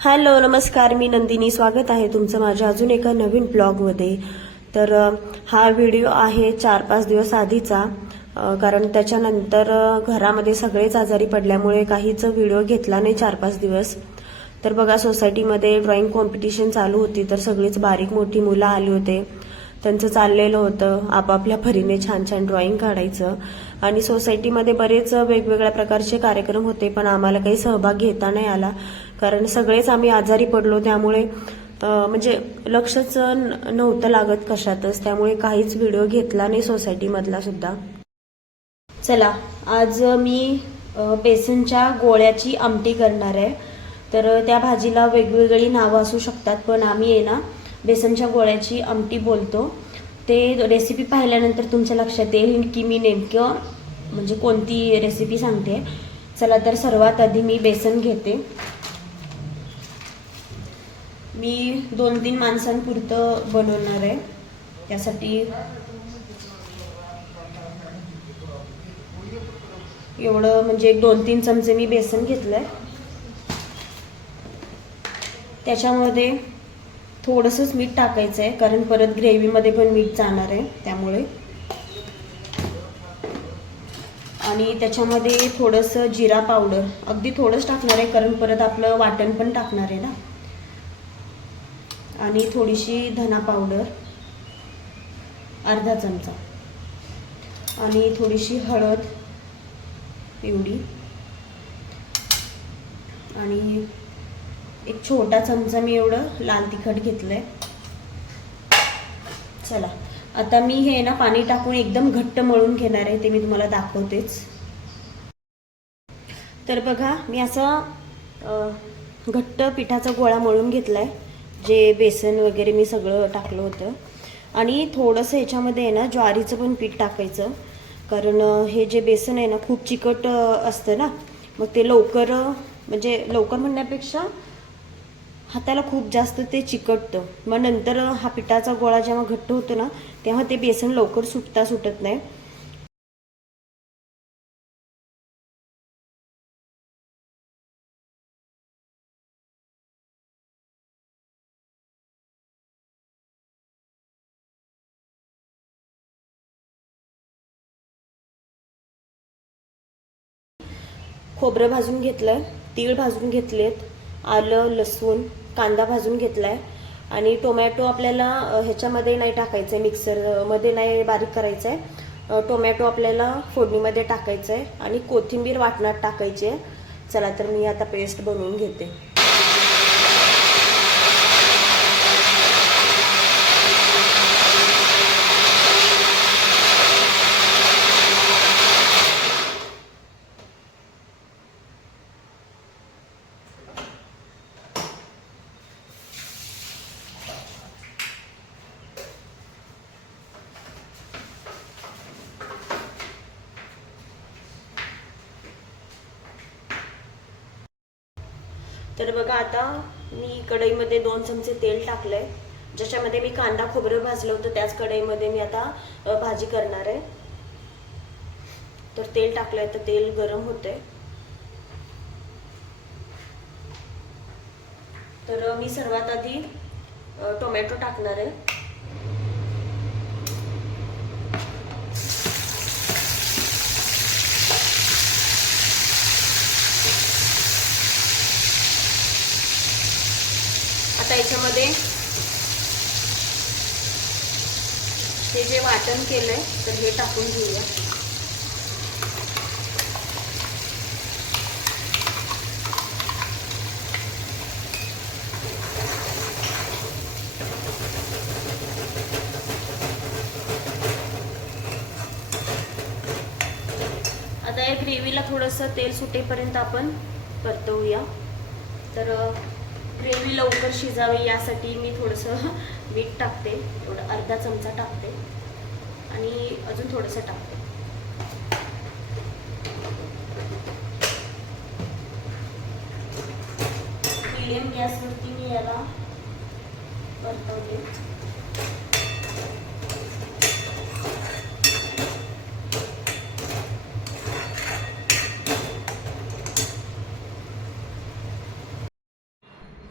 Hello नमस्कार. मी नंदिनी. स्वागत आहे तुमचं माझ्या अजून एका नवीन ब्लॉगमध्ये. तर हा व्हिडिओ आहे चार पाच दिवस आधीचा कारण त्याच्यानंतर घरामध्ये सगळेच आजारी पडल्यामुळे काहीच व्हिडिओ घेतला नाही चार पाच दिवस. तर बघा सोसायटीमध्ये ड्रॉइंग कॉम्पिटिशन चालू होती तर सगळीच बारीक मोठी मुलं आली होते. त्यांचं चाललेलं होतं. आपापल्या परीने छान छान ड्रॉइंग काढायचं. आणि सोसायटीमध्ये बरेच वेगवेगळ्या प्रकारचे कार्यक्रम होते पण आम्हाला काही सहभाग घेता नाही आला. कारण सगळेच आम्ही आजारी पडलो त्यामुळे म्हणजे लक्षच न- नव्हतं लागत कशातच. त्यामुळे काहीच व्हिडिओ घेतला नाही सोसायटीमधला सुद्धा. चला आज मी बेसनच्या गोळ्याची आमटी करणार आहे. तर त्या भाजीला वेगवेगळी नावं असू शकतात पण आम्ही आहे ना बेसनच्या गोळ्याची आमटी बोलतो. ते रेसिपी पाहिल्यानंतर तुमच्या लक्षात येईल की मी नेमकं म्हणजे कोणती रेसिपी सांगते. चला तर सर्वात आधी मी बेसन घेते. मी दोन तीन माणसांपुरतं बनवणार आहे. त्यासाठी एवढं म्हणजे एक दोन तीन चमचे मी बेसन घेतलं आहे त्याच्यामध्ये थोडंसंच मीठ टाकायचं आहे कारण परत ग्रेव्हीमध्ये पण मीठ जाणार आहे त्यामुळे. आणि त्याच्यामध्ये थोडंसं जिरा पावडर अगदी थोडंच टाकणार आहे कारण परत आपलं वाटण पण टाकणार आहे ना. आणि थोडीशी धना पावडर अर्धा चमचा. आणि थोडीशी हळद एवढी. आणि एक छोटा चमचा मी एवढं लाल तिखट घेतलंय. चला. आता मी हे ना पाणी टाकून एकदम घट्ट मळून घेणार आहे ते मी तुम्हाला दाखवतेच. तर बघा मी असा घट्ट पिठाचा गोळा मळून घेतलाय जे बेसन वगैरे मी सगळं टाकलं होतं. आणि थोडंसं ह्याच्यामध्ये आहे ना ज्वारीचं पण पीठ टाकायचं. कारण हे जे बेसन आहे ना खूप चिकट असतं ना. मग ते लवकर म्हणजे लवकर म्हणण्यापेक्षा हाताला खूप जास्त ते चिकटतं. मग नंतर हा पिठाचा गोळा जेव्हा घट्ट होतो ना तेव्हा ते बेसन लवकर सुटता सुटत नाही. खोबरं भाजून घेतलंय तीळ भाजून घेतलेत आलं लसूण कांदा भाजून घेतलाय आणि टोमॅटो आपल्याला ह्याच्यामध्ये नाही टाकायचं आहे मिक्सरमध्ये नाही बारीक करायचं आहे टोमॅटो आपल्याला फोडणीमध्ये टाकायचं आहे आणि कोथिंबीर वाटणात टाकायची आहे. चला तर मी आता पेस्ट बनवून घेते. तर बघा आता मी कढईमध्ये दोन चमचे तेल टाकलंय. ज्याच्यामध्ये मी कांदा खोबरं भाजलं होतं त्याच कढईमध्ये मी आता भाजी करणार आहे. तर तेल टाकलंय तर तेल गरम होतंय. तर मी सर्वात आधी टोमॅटो टाकणार आहे. आता याच्यामध्ये हे जे वाटण केलंय तर हे टाकून घेऊया. आता या ग्रेव्हीला थोडंसं तेल सुटेपर्यंत आपण परतवूया. तर ग्रेव्ही लवकर शिजावी यासाठी मी थोडंसं मीठ टाकते. थोडं अर्धा चमचा टाकते. आणि अजून थोडंसं टाकते. मिडियम गॅसवरती मी याला परतवते.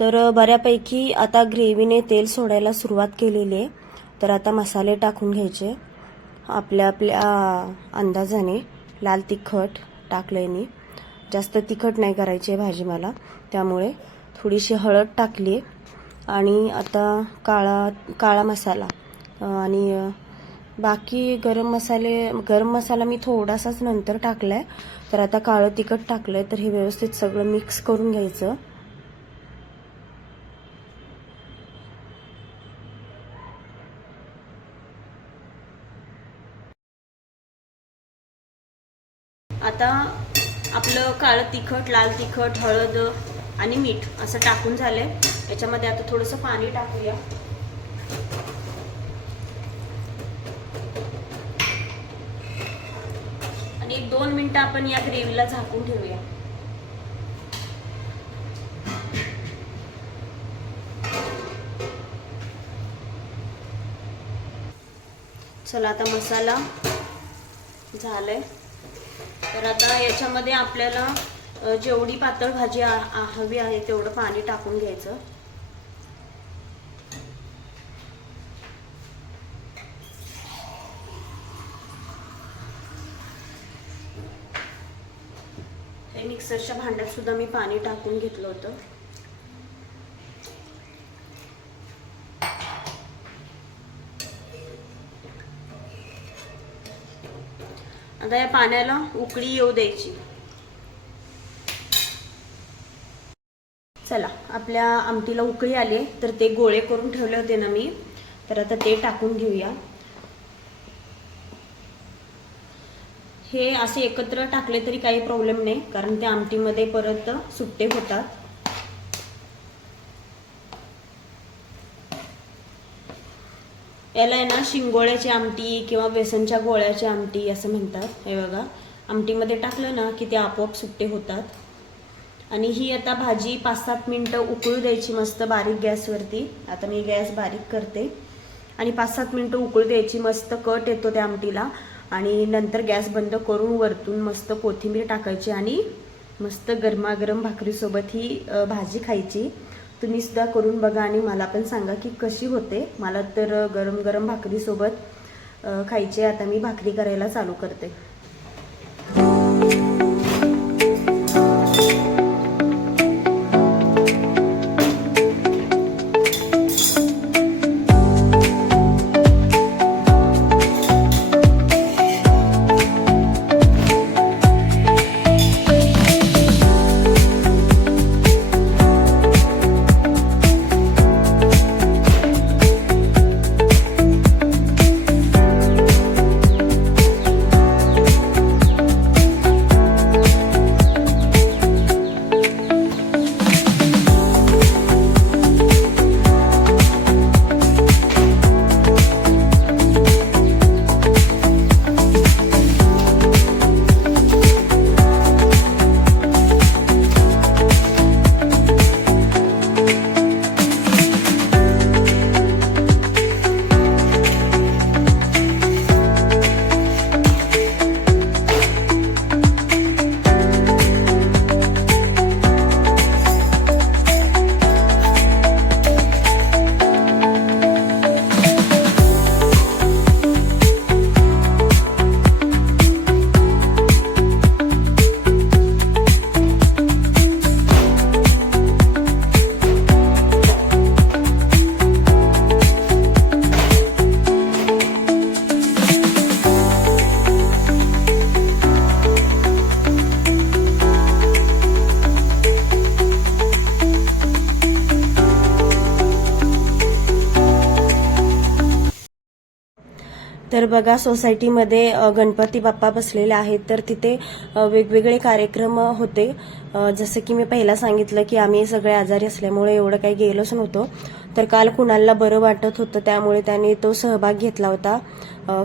तर बऱ्यापैकी आता ग्रेव्हीने तेल सोडायला सुरुवात केलेली आहे. तर आता मसाले टाकून घ्यायचे. आपल्या आपल्या अंदाजाने लाल तिखट टाकल्याने जास्त तिखट नाही करायची आहे भाजी मला. त्यामुळे थोडीशी हळद टाकली आणि आता काळा काळा मसाला. आणि बाकी गरम मसाले गरम मसाला मी थोडासाच नंतर टाकलाय. तर आता काळं तिखट टाकलंय. तर हे व्यवस्थित सगळं मिक्स करून घ्यायचं. आता आपलं काळं तिखट लाल तिखट हळद आणि मीठ असं टाकून झालंय. याच्यामध्ये आता थोडंसं पाणी टाकूया. आणि एक दोन मिनटं आपण या ग्रेव्हीला झाकून ठेवूया. चला आता मसाला झालाय. तर आता याच्यामध्ये आपल्याला जेवढी पातळ भाजी हवी आहे तेवढं पाणी टाकून घ्यायचं. मिक्सरच्या भांड्यात सुद्धा मी पाणी टाकून घेतलं होतं. आता या पाण्याला उकळी येऊ द्यायची. चला आपल्या आमटीला उकळी आली तर ते गोळे करून ठेवले होते ना मी. तर आता ते टाकून घेऊया. हे असे एकत्र टाकले तरी काही प्रॉब्लेम नाही कारण ते आमटीमध्ये परत सुट्टे होतात. याला आहे ना शिंगोळ्याची आमटी किंवा बेसनच्या गोळ्याची आमटी असं म्हणतात. हे बघा. आमटीमध्ये टाकलं ना की ते आपोआप सुट्टे होतात. आणि ही आता भाजी पाच सात मिनटं उकळू द्यायची मस्त बारीक गॅसवरती. आता मी गॅस बारीक करते. आणि पाच सात मिनटं उकळू द्यायची मस्त कट येतो त्या आमटीला. आणि नंतर गॅस बंद करून वरतून मस्त कोथिंबीर टाकायची आणि मस्त गरमागरम भाकरीसोबत ही भाजी खायची. तुम्ही सुद्धा करून बघा आणि मला पण सांगा की कशी होते. मला तर गरम गरम भाकरीसोबत खायचे खायची आता मी भाकरी करायला चालू करते. तर बघा सोसायटीमध्ये गणपती बाप्पा बसलेले आहेत. तर तिथे वेगवेगळे कार्यक्रम होते. जसं की मी पहिला सांगितलं की आम्ही सगळे आजारी असल्यामुळे एवढं काही गेलोच नव्हतो. तर काल कुणाला बरं वाटत होतं त्यामुळे त्याने तो सहभाग घेतला होता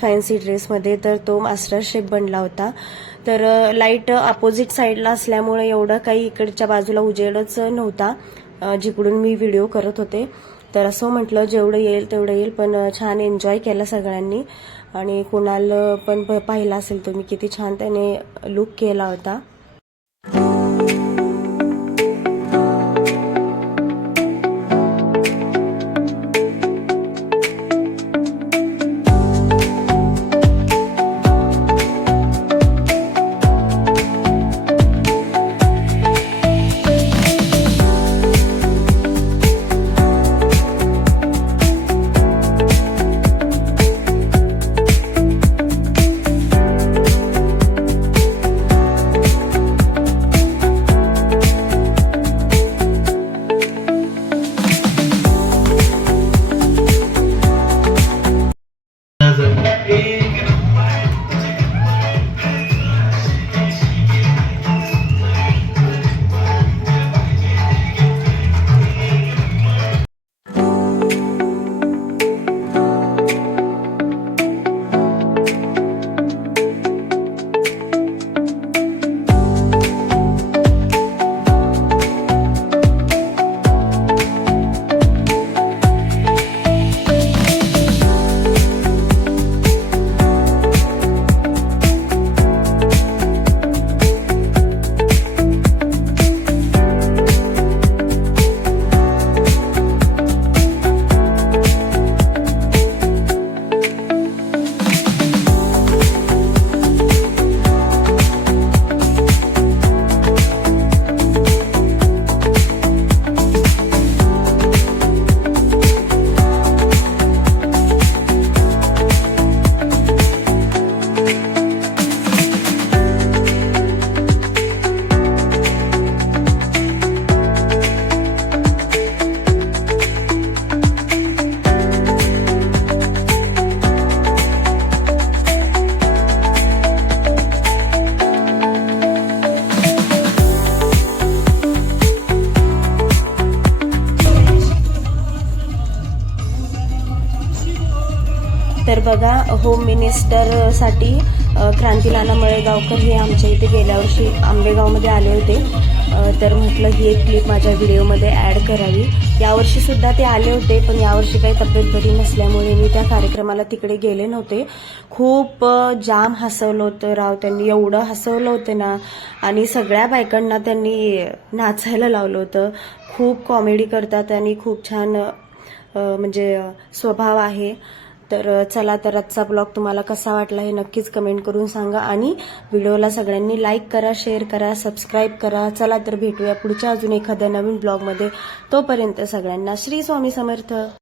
फॅन्सी ड्रेसमध्ये. तर तो मास्टर शेफ बनला होता. तर लाइट अपोजिट साईडला असल्यामुळे एवढं काही इकडच्या बाजूला उजेडच नव्हता जिकडून मी व्हिडिओ करत होते. तर असं म्हटलं जेवढं येईल तेवढं येईल पण छान एन्जॉय केला सगळ्यांनी. आणि कुणाल पण प- पाहिला असेल तुम्ही किती छान त्याने लुक केला होता. तर बघा होम मिनिस्टरसाठी क्रांतीलाना क्रांतीनाना मळेगावकर हे आमच्या इथे गेल्या वर्षी आंबेगावमध्ये आले होते. तर म्हटलं ही एक क्लिप माझ्या व्हिडिओमध्ये ॲड करावी. यावर्षीसुद्धा ते आले होते पण यावर्षी काही तब्येत बरी नसल्यामुळे मी त्या कार्यक्रमाला तिकडे गेले नव्हते. खूप जाम हसवलं होतं राव त्यांनी एवढं हसवलं होतं ना. आणि सगळ्या बायकांना त्यांनी नाचायला लावलं होतं. खूप कॉमेडी करतात आणि खूप छान म्हणजे स्वभाव आहे. तर चला तर आजचा ब्लॉग तुम्हाला कसा वाटला हे नक्कीच कमेंट करून सांगा आणि व्हिडिओला सगळ्यांनी लाईक करा शेअर करा सबस्क्राईब करा. चला तर भेटूया पुढच्या अजून एखाद्या नवीन ब्लॉगमध्ये. तोपर्यंत सगळ्यांना श्री स्वामी समर्थ.